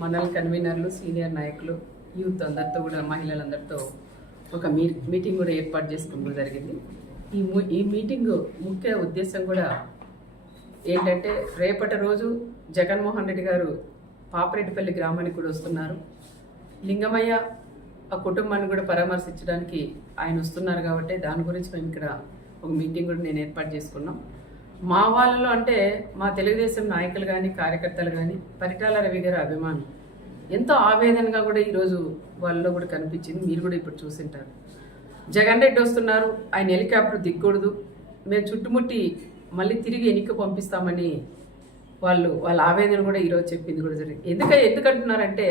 మండల కన్వీనర్లు, సీనియర్ నాయకులు, యూత్ అందరితో కూడా మహిళలందరితో ఒక మీటింగ్ కూడా ఏర్పాటు చేసుకోవడం జరిగింది. ఈ మీటింగ్ ముఖ్య ఉద్దేశం కూడా ఏంటంటే, రేపటి రోజు జగన్మోహన్ రెడ్డి గారు పాపిరెడ్డిపల్లి గ్రామానికి కూడా వస్తున్నారు. లింగమయ్య ఆ కుటుంబాన్ని కూడా పరామర్శించడానికి ఆయన వస్తున్నారు కాబట్టి దాని గురించి మేము ఇక్కడ ఒక మీటింగ్ కూడా నేను ఏర్పాటు చేసుకున్నాం. మా వాళ్ళలో అంటే మా తెలుగుదేశం నాయకులు కానీ కార్యకర్తలు కానీ పరిటాల రవి గారి అభిమానం ఎంతో ఆవేదనగా కూడా ఈరోజు వాళ్ళలో కూడా కనిపించింది. మీరు కూడా ఇప్పుడు చూసింటారు. జగన్ రెడ్డి వస్తున్నారు, ఆయన హెలికాప్టర్ దిగకూడదు, మేము చుట్టుముట్టి మళ్ళీ తిరిగి ఎన్నిక పంపిస్తామని వాళ్ళ ఆవేదన కూడా ఈరోజు చెప్పింది కూడా జరిగింది. ఎందుకంటున్నారంటే,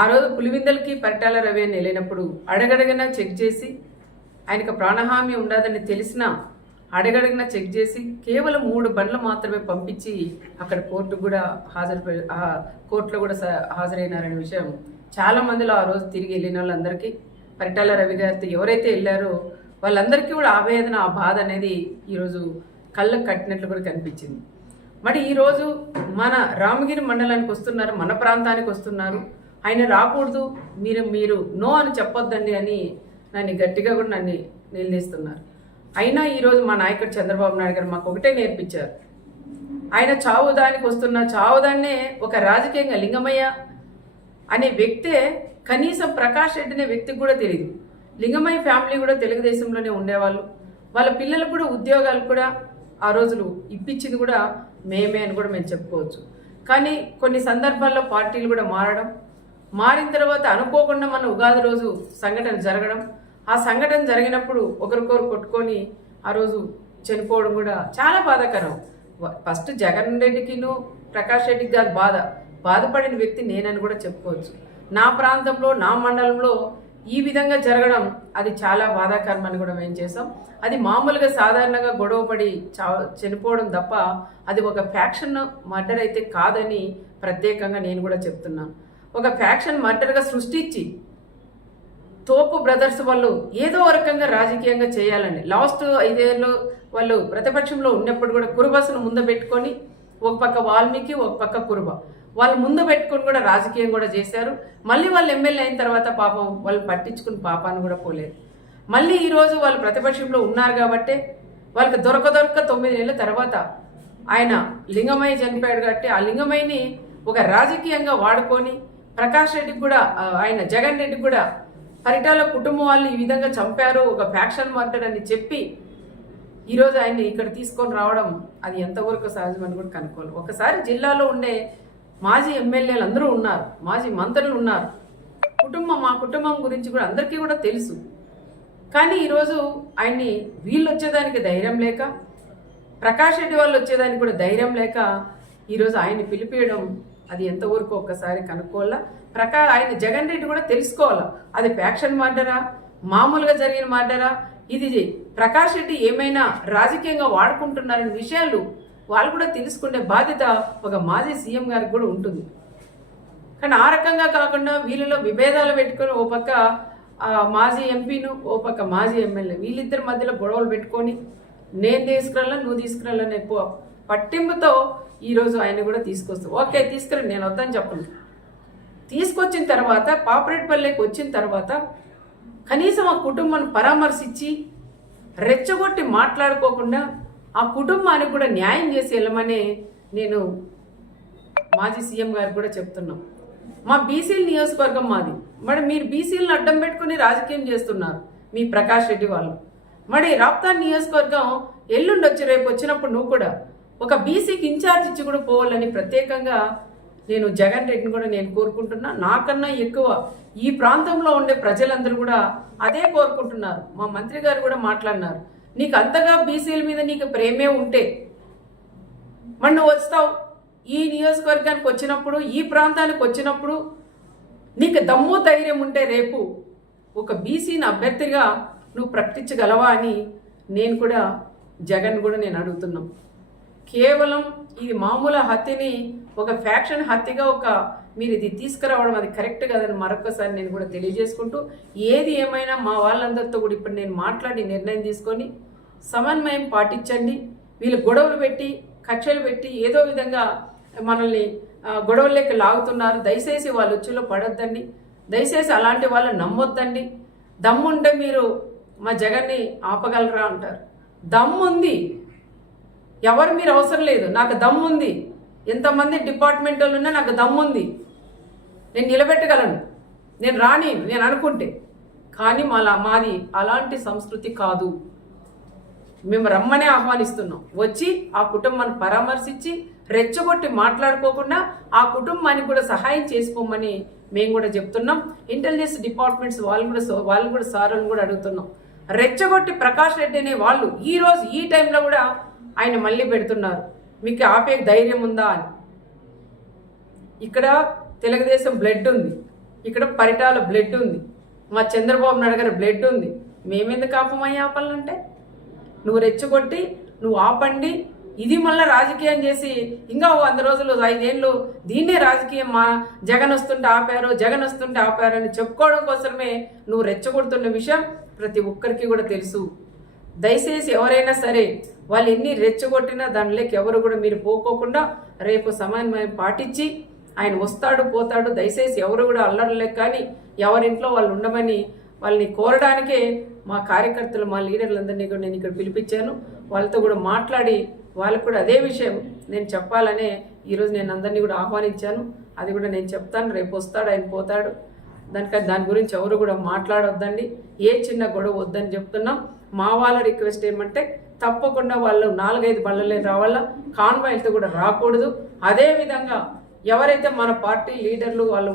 ఆ రోజు పులివిందలకి పరిటాల రవి అని వెళ్ళినప్పుడు అడగడగన చెక్ చేసి ఆయనకు ప్రాణహామీ ఉండదని తెలిసినా అడగడగిన చెక్ చేసి కేవలం 3 బండ్లు మాత్రమే పంపించి అక్కడ కోర్టులో కూడా హాజరైనారనే విషయం చాలా మందిలో ఆ రోజు తిరిగి వెళ్ళిన వాళ్ళందరికీ, పరిటాల రవి గారితో ఎవరైతే వెళ్ళారో వాళ్ళందరికీ కూడా ఆవేదన, ఆ బాధ అనేది ఈరోజు కళ్ళకు కట్టినట్లు కూడా కనిపించింది. మరి ఈరోజు మన రామగిరి మండలానికి వస్తున్నారు, మన ప్రాంతానికి వస్తున్నారు, ఆయన రాకూడదు, మీరు నో అని చెప్పొద్దండి అని నన్ను గట్టిగా కూడా నన్ను నిలదీస్తున్నారు. అయినా ఈరోజు మా నాయకుడు చంద్రబాబు నాయుడు గారు మాకు ఒకటే నేర్పించారు. ఆయన చావుదానికి వస్తున్న చావుదాన్నే ఒక రాజకీయంగా లింగమయ్య అనే వ్యక్తే కనీసం ప్రకాష్ రెడ్డి అనే వ్యక్తికి కూడా తెలియదు. లింగమయ్య ఫ్యామిలీ కూడా తెలుగుదేశంలోనే ఉండేవాళ్ళు. వాళ్ళ పిల్లలకు కూడా ఉద్యోగాలు కూడా ఆ రోజులు ఇప్పించింది కూడా మేమే అని కూడా మేము చెప్పుకోవచ్చు. కానీ కొన్ని సందర్భాల్లో పార్టీలు కూడా మారిన తర్వాత అనుకోకుండా మన ఉగాది రోజు సంఘటన జరగడం, ఆ సంఘటన జరిగినప్పుడు ఒకరికొకరు కొట్టుకొని ఆ రోజు చనిపోవడం కూడా చాలా బాధాకరం. ఫస్ట్ జగన్ రెడ్డికిను ప్రకాష్ రెడ్డికి కాదు బాధపడిన వ్యక్తి నేనని కూడా చెప్పుకోవచ్చు. నా ప్రాంతంలో, నా మండలంలో ఈ విధంగా జరగడం అది చాలా బాధాకరం అని కూడా మేము చేసాం. అది మామూలుగా సాధారణంగా గొడవపడి చనిపోవడం తప్ప అది ఒక ఫ్యాక్షన్ మర్డర్ అయితే కాదని ప్రత్యేకంగా నేను కూడా చెప్తున్నాను. ఒక ఫ్యాక్షన్ మర్డర్గా సృష్టించి తోపు బ్రదర్స్ వాళ్ళు ఏదో రకంగా రాజకీయంగా చేయాలండి. లాస్ట్ 5 ఏళ్ళు వాళ్ళు ప్రతిపక్షంలో ఉన్నప్పుడు కూడా కురుబస్సును ముందు పెట్టుకొని ఒక పక్క వాల్మీకి, ఒక పక్క కురుబ వాళ్ళు ముందు పెట్టుకొని కూడా రాజకీయం కూడా చేశారు. మళ్ళీ వాళ్ళు ఎమ్మెల్యే అయిన తర్వాత పాపం వాళ్ళు పట్టించుకుని పాపాన్ని కూడా పోలేదు. మళ్ళీ ఈరోజు వాళ్ళు ప్రతిపక్షంలో ఉన్నారు కాబట్టి వాళ్ళకి దొరక 9 నెలల తర్వాత ఆయన లింగమయ్య చనిపోయాడు కాబట్టి ఆ లింగమయ్యని ఒక రాజకీయంగా వాడుకొని ప్రకాష్ రెడ్డికి కూడా ఆయన జగన్ రెడ్డికి కూడా పరిటాల కుటుంబం వాళ్ళు ఈ విధంగా చంపారు, ఒక ఫ్యాక్షన్ మర్డర్ అని చెప్పి ఈరోజు ఆయన్ని ఇక్కడ తీసుకొని రావడం అది ఎంతవరకు సహజమని కూడా కనుక్కోవాలి. ఒకసారి జిల్లాలో ఉండే మాజీ ఎమ్మెల్యేలు అందరూ ఉన్నారు, మాజీ మంత్రులు ఉన్నారు, మా కుటుంబం గురించి కూడా అందరికీ కూడా తెలుసు. కానీ ఈరోజు ఆయన్ని వీళ్ళు వచ్చేదానికి ధైర్యం లేక, ప్రకాష్ రెడ్డి వాళ్ళు వచ్చేదానికి కూడా ధైర్యం లేక ఈరోజు ఆయన్ని పిలిపియడం అది ఎంతవరకు ఒక్కసారి కనుక్కోవాలా. ఆయన జగన్ రెడ్డి కూడా తెలుసుకోవాలా, అది ఫ్యాక్షన్ మర్డరా, మామూలుగా జరిగిన మర్డరా, ఇది ప్రకాష్ రెడ్డి ఏమైనా రాజకీయంగా వాడుకుంటున్నారనే విషయాలు వాళ్ళు కూడా తెలుసుకునే బాధ్యత ఒక మాజీ సీఎం గారికి కూడా ఉంటుంది. కానీ ఆ రకంగా కాకుండా వీళ్ళలో విభేదాలు పెట్టుకొని ఓ పక్క మాజీ ఎంపీను, ఓ పక్క మాజీ ఎమ్మెల్యే, వీళ్ళిద్దరి మధ్యలో గొడవలు పెట్టుకొని నేను తీసుకురాలా, నువ్వు తీసుకురాలని ఎక్కువ పట్టింపుతో ఈరోజు ఆయన కూడా తీసుకొస్తాం. ఓకే తీసుకురండి, నేను వద్దని చెప్పను. తీసుకొచ్చిన తర్వాత పాపిరెడ్డిపల్లికి వచ్చిన తర్వాత కనీసం ఆ కుటుంబాన్ని పరామర్శించి రెచ్చగొట్టి మాట్లాడుకోకుండా ఆ కుటుంబానికి కూడా న్యాయం చేసి వెళ్ళమని నేను మాజీ సీఎం గారికి కూడా చెప్తున్నాం. మా బీసీల నియోజకవర్గం మాది, మరి మీరు బీసీలను అడ్డం పెట్టుకుని రాజకీయం చేస్తున్నారు మీ ప్రకాష్ రెడ్డి వాళ్ళు. మరి రాప్తాన్ నియోజకవర్గం ఎల్లుండొచ్చి రేపు వచ్చినప్పుడు నువ్వు కూడా ఒక బీసీకి ఇన్ఛార్జ్ ఇచ్చి కూడా పోవాలని ప్రత్యేకంగా నేను జగన్ రెడ్డిని కూడా నేను కోరుకుంటున్నా. నాకన్నా ఎక్కువ ఈ ప్రాంతంలో ఉండే ప్రజలందరూ కూడా అదే కోరుకుంటున్నారు. మా మంత్రి గారు కూడా మాట్లాడినారు, నీకు అంతగా బీసీల మీద నీకు ప్రేమే ఉంటే మరి నువ్వు వస్తావు, ఈ నియోజకవర్గానికి వచ్చినప్పుడు, ఈ ప్రాంతానికి వచ్చినప్పుడు నీకు దమ్ము ధైర్యం ఉంటే రేపు ఒక బీసీని అభ్యర్థిగా నువ్వు ప్రకటించగలవా అని నేను కూడా జగన్ కూడా నేను అడుగుతున్నాం. కేవలం ఇది మామూలు హత్యని ఒక ఫ్యాక్షన్ హత్యగా మీరు ఇది తీసుకురావడం అది కరెక్ట్ కాదని మరొకసారి నేను కూడా తెలియజేసుకుంటూ, ఏది ఏమైనా మా వాళ్ళందరితో కూడా ఇప్పుడు నేను మాట్లాడి నిర్ణయం తీసుకొని సమన్వయం పాటించండి. వీళ్ళు గొడవలు పెట్టి కక్షలు పెట్టి ఏదో విధంగా మనల్ని గొడవల్లోకి లాగుతున్నారు. దయచేసి వాళ్ళ ఉచ్చులో పడొద్దండి. దయచేసి అలాంటి వాళ్ళని నమ్మొద్దండి. దమ్ముంటే మీరు మా జగన్ని ఆపగలరా అంటారు. దమ్ముంది, ఎవరు మీరు అవసరం లేదు, నాకు దమ్ముంది. ఎంతమంది డిపార్ట్మెంట్ వాళ్ళు ఉన్నా నాకు దమ్ముంది, నేను నిలబెట్టగలను, నేను రాని నేను అనుకుంటే. కానీ మాది అలాంటి సంస్కృతి కాదు. మేము రమ్మనే ఆహ్వానిస్తున్నాం. వచ్చి ఆ కుటుంబాన్ని పరామర్శించి రెచ్చగొట్టి మాట్లాడుకోకుండా ఆ కుటుంబానికి కూడా సహాయం చేసుకోమని మేము కూడా చెప్తున్నాం. ఇంటెలిజెన్స్ డిపార్ట్మెంట్స్ వాళ్ళు కూడా సార్లను కూడా అడుగుతున్నాం. రెచ్చగొట్టి ప్రకాష్ రెడ్డి అనే వాళ్ళు ఈరోజు ఈ టైంలో కూడా ఆయన మళ్ళీ పెడుతున్నారు. మీకు ఆపే ధైర్యం ఉందా అని. ఇక్కడ తెలుగుదేశం బ్లడ్ ఉంది, ఇక్కడ పరిటాల బ్లడ్ ఉంది, మా చంద్రబాబు నాయుడు గారి బ్లడ్ ఉంది. మేమెందుకు ఆపమయ్యా ఆపాలంటే? నువ్వు రెచ్చగొట్టి నువ్వు ఆపండి, ఇది మళ్ళీ రాజకీయం చేసి ఇంకా 100 రోజులు 5 ఏళ్ళు దీన్నే రాజకీయం, మా జగన్ వస్తుంటే ఆపారు అని చెప్పుకోవడం కోసమే నువ్వు రెచ్చగొడుతున్న విషయం ప్రతి ఒక్కరికి కూడా తెలుసు. దయచేసి ఎవరైనా సరే వాళ్ళు ఎన్ని రెచ్చగొట్టినా దానిలోకి ఎవరు కూడా మీరు పోకోకుండా రేపు సమన్వయం పాటించి ఆయన వస్తాడు పోతాడు. దయచేసి ఎవరు కూడా అల్లర్లేక కానీ ఎవరింట్లో వాళ్ళు ఉండమని వాళ్ళని కోరడానికే మా కార్యకర్తలు మా లీడర్లందరినీ కూడా నేను ఇక్కడ పిలిపించాను. వాళ్ళతో కూడా మాట్లాడి వాళ్ళకు కూడా అదే విషయం నేను చెప్పాలనే ఈరోజు నేను అందరినీ కూడా ఆహ్వానించాను. అది కూడా నేను చెప్తాను. రేపు వస్తాడు, ఆయన పోతాడు. దాని గురించి ఎవరు కూడా మాట్లాడొద్దండి. ఏ చిన్న గొడవ వద్దని చెప్తున్నాం. మా వాళ్ళ రిక్వెస్ట్ ఏమంటే తప్పకుండా వాళ్ళు 4-5 బళ్ళలే రావాలా, కాన్వాయ్లతో కూడా రాకూడదు. అదేవిధంగా ఎవరైతే మన పార్టీ లీడర్లు వాళ్ళ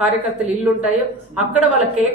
కార్యకర్తలు ఇల్లు ఉంటాయో అక్కడ వాళ్ళ కేక్